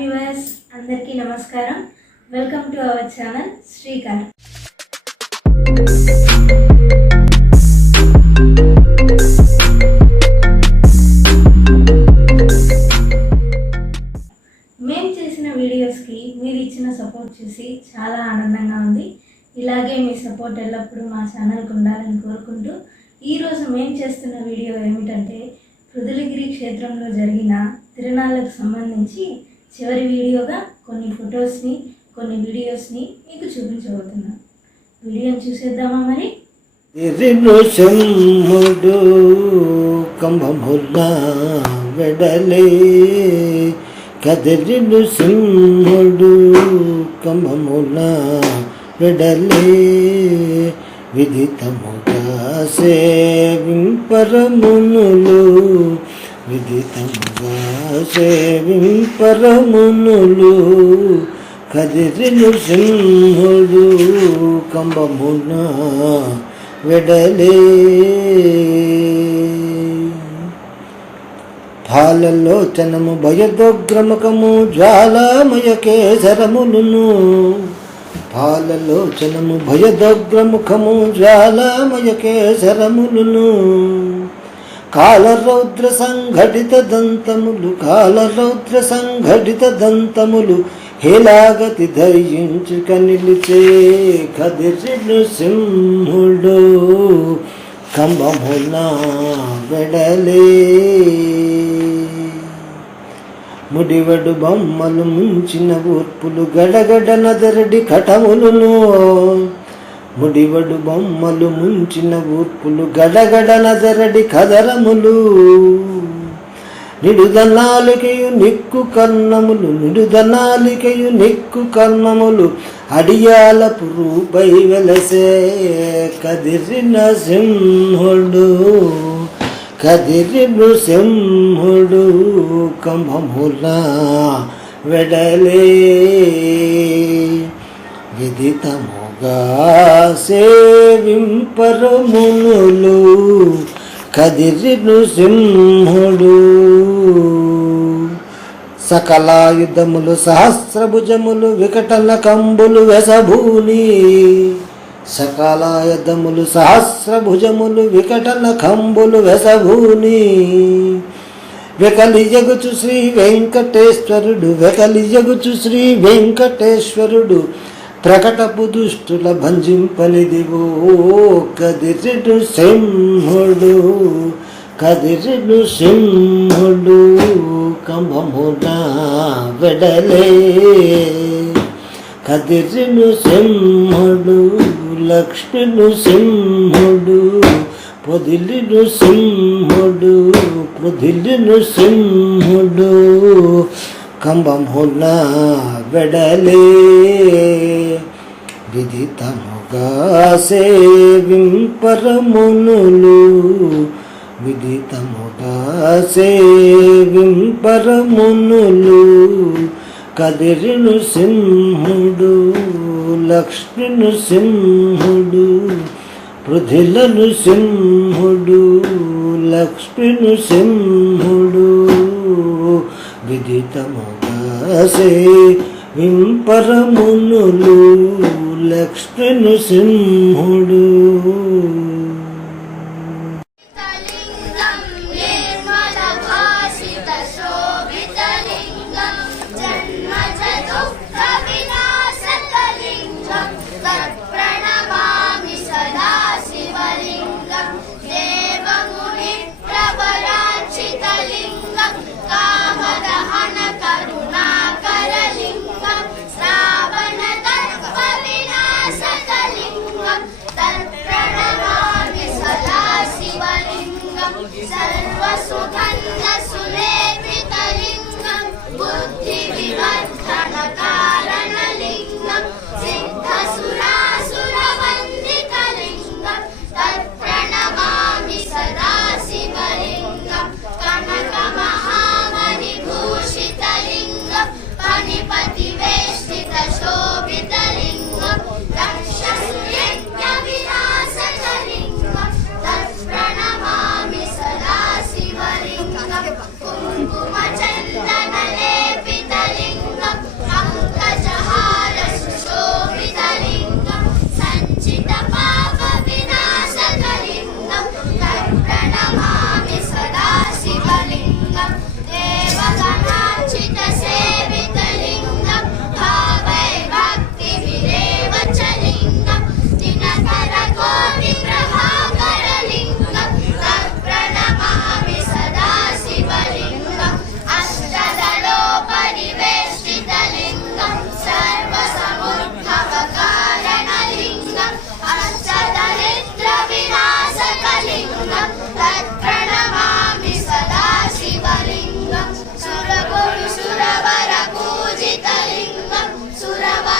Viewers అందరికీ నమస్కారం. Welcome to our channel Srikanth. మేము చేసిన వీడియోస్కి మీరు ఇచ్చిన సపోర్ట్ చూసి చాలా ఆనందంగా ఉంది. ఇలాగే మీ సపోర్ట్ ఎల్లప్పుడూ మా ఛానల్కి ఉండాలని కోరుకుంటూ ఈరోజు మేము చేస్తున్న వీడియో ఏమిటంటే పృథులగిరి క్షేత్రంలో జరిగిన తిరునాళ్ళకు సంబంధించి చివరి వీడియోగా కొన్ని ఫొటోస్ని కొన్ని వీడియోస్ని మీకు చూపించబోతున్నాం. వీడియోని చూసేద్దామా మరి? ఇరిను సింహుడు కంభముల వెడలే. కదిరిను సింహుడు కంభముల వెడలే. విదితముగా సేవింపరమునులు విదితముగా సేవింపరమునులు కదిరిను సింహుడు కంబమున వెడలే. ఫాలలోచనము భయదోగ్రమకము జ్వాలామయ కేసరములును ఫాలలోచనము భయదోగ్రముఖము జ్వాలామయ కేసరములును కాలరౌద్ర సంఘటిత దంతములు కాలరౌద్ర సంఘటిత దంతములు హేలాగతి ధరించుక నిలిచే కదిరిడు సింహుడు కంబమున వెడలే. ముడివడు బొమ్మలు ముంచిన ఊర్పులు గడగడ నదరడి కటములును ముడివడు బొమ్మలు ముంచిన ఊర్పులు గడగడ నదరడి కదరములు. నిడుదనాలికయు నిక్కు కర్ణములు నిడుదనాలికయు నిక్కు కర్ణములు. అడియాలపు రూపై వెలసే కదిరిన సింహుడు కదిరిను సింహుడు కంభముల వెడలే. విదితము సేవింపరమునులు కదిరిను సింహుడు. సకలాయుధములు సహస్రభుజములు వికటన కంబులు వెసభూని. సకలాయుధములు సహస్రభుజములు వికటన కంబులు వెసభూని. వెకలి జగుచు శ్రీ వెంకటేశ్వరుడు వెకలి జగుచు శ్రీ వెంకటేశ్వరుడు. ప్రకటపు దుష్టుల భంజింపనిదివో కదిరిడు సింహుడు కదిరిడు సింహుడు కంభమున వెడలే. కదిరిను సింహుడు లక్ష్మిను సింహుడు పొదిలిను సింహుడు పొదిలిను సింహుడు కంబమున వెడలే విదితముగా సేవింపరమునులు. విదితముగా సేవింపరమునులు. కదిరిను సింహుడు లక్ష్మిను సింహుడు పృథిలను సింహుడు లక్ష్మిను సింహుడు. విదితమగాసే వింపరమునులు లక్ష్మిను సింహుడు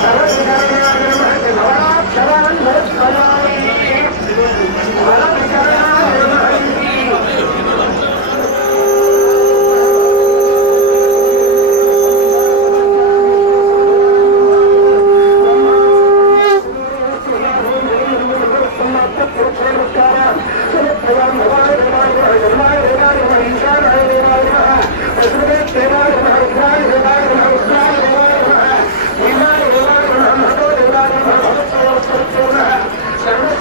సర్వశ్రీ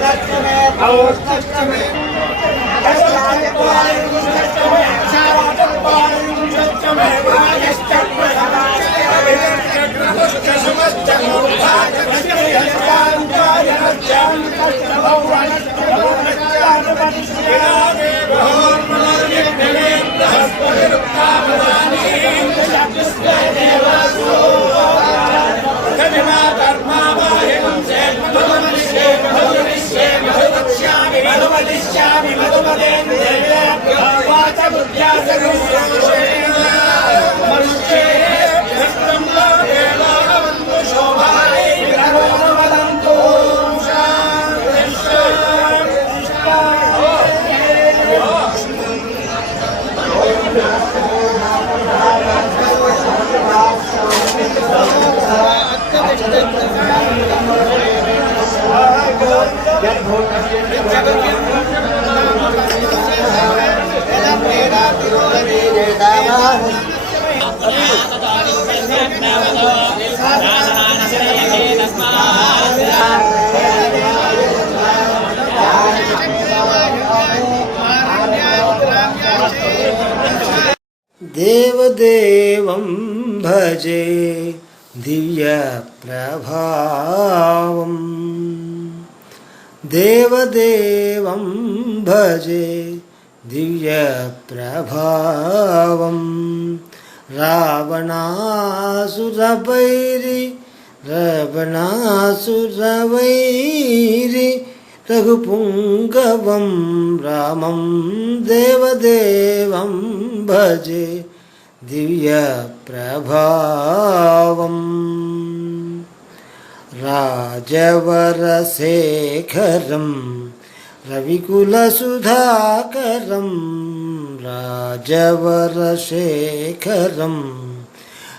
భరతీయాష్టమే మాహేంద్రష్టమే సావిత్రష్టమే సారస్వతష్టమే పౌర్ణష్టమే దేవదేవం देवं भजे दिव्यप्रभावम्। देवदेव भजे दिव्यप्रभावम्। रावणासुरवैरि रवणासुरवैरि रघुपुङ्गवं रामं देवदेवं भजे दिव्य प्रभाव राजववर शेखर राजवरशेखरं राजवर शेखर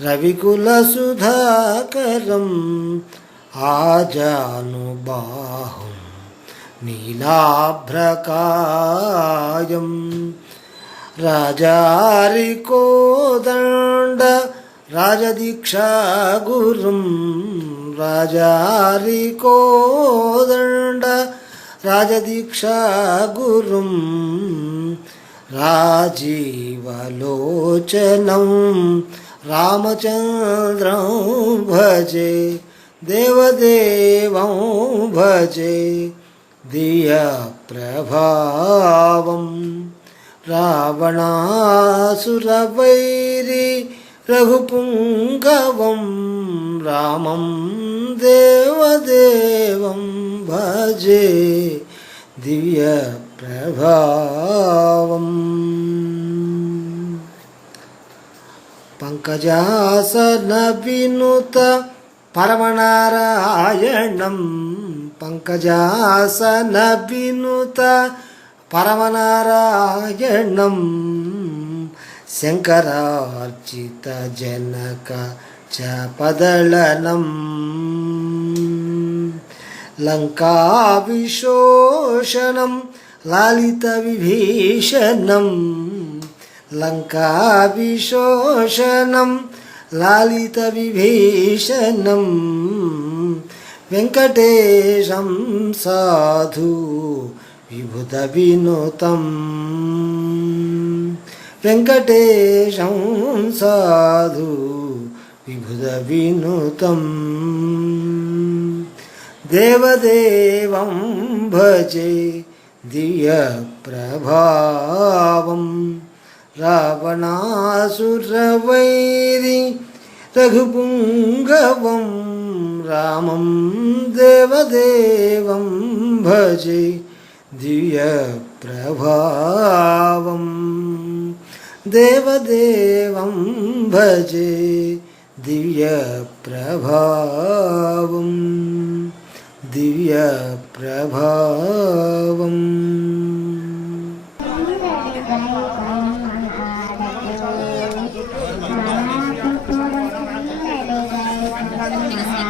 रविकुलसुधाकरम् आजानुबाहु नीलाभ्रकायम्। రాజారికోదండ రాజదీక్షా గురుం రాజారికోదండ రాజదీక్షా గురుం రాజీవలోచనం రామచంద్రం భజే దేవదేవం భజే దియ ప్రభావం ராவணாசுரவைரி ரகுபுங்கவம் ராமம் தேவதேவம் பஜே திவ்ய பிரபாவம். பங்கஜாசன வினுத பரமநாராயணம் பங்கஜாசன வினுத పరమనారాయణం శంకరార్చిత జనక చపదళనం. పదళనం లంకా విశోషణం లాలిత విభీషణం. లంకా విశోషణం లాలిత విభీషణం. వెంకటేశం సాధు విభుత వినూతం వెంకటేశం సాధు విభుత వినూతం దేవదేవం భజే దివ్య ప్రభావం రావణాసురవైరి రఘుపుంగవం రామం దేవదేవం భజే ദിവ്യപ്രഭാവം ദേവദേവം ഭജേ ദിവ്യപ്രഭാവം ദിവ്യപ്രഭാവം Thank you.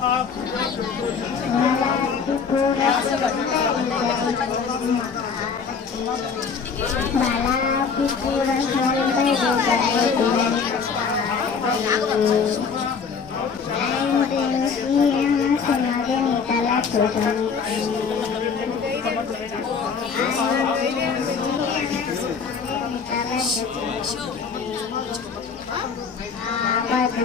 Apa itu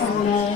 Amen.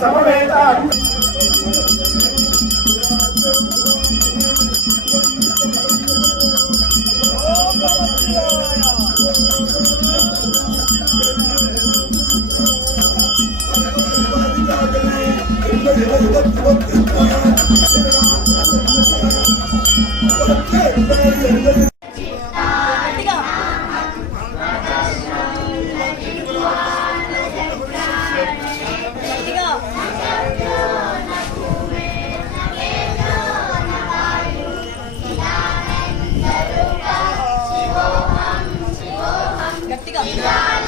సమవేతాన్ Inna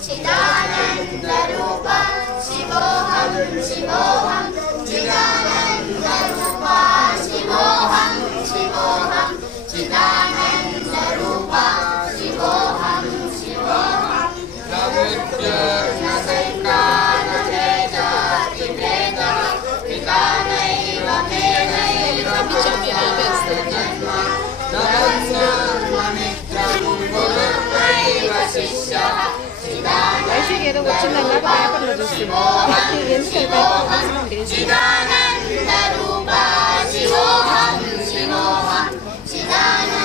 Chidanand. 날씨에도 고친다는 약간 약간 넣어줬어요. 지나는 나루 바시오 함 지나는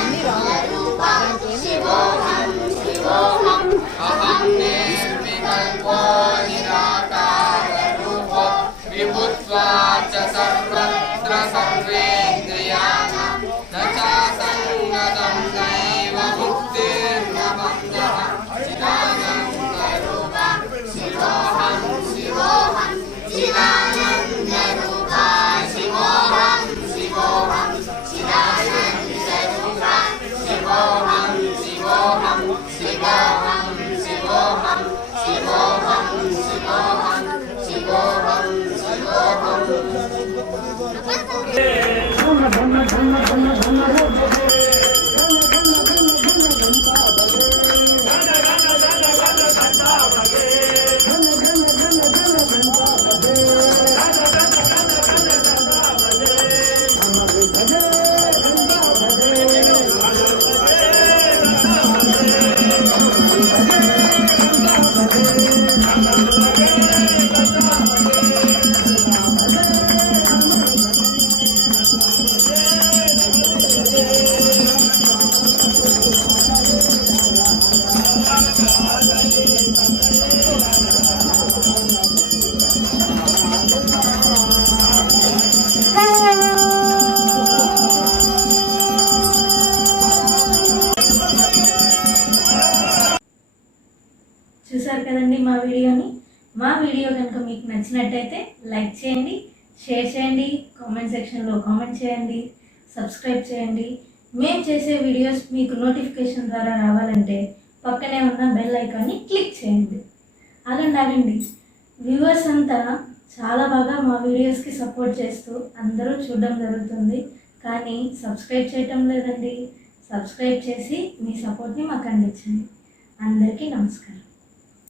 నచ్చినట్టయితే లైక్ చేయండి షేర్ చేయండి కామెంట్ సెక్షన్లో కామెంట్ చేయండి సబ్స్క్రైబ్ చేయండి. మేము చేసే వీడియోస్ మీకు నోటిఫికేషన్ ద్వారా రావాలంటే పక్కనే ఉన్న బెల్ ఐకాన్ని క్లిక్ చేయండి. అలాంటి ఆగండి. వ్యూవర్స్ అంతా చాలా బాగా మా వీడియోస్కి సపోర్ట్ చేస్తూ అందరూ చూడడం జరుగుతుంది. కానీ సబ్స్క్రైబ్ చేయటం లేదండి. సబ్స్క్రైబ్ చేసి మీ సపోర్ట్ని మాకు అందించండి. అందరికీ నమస్కారం.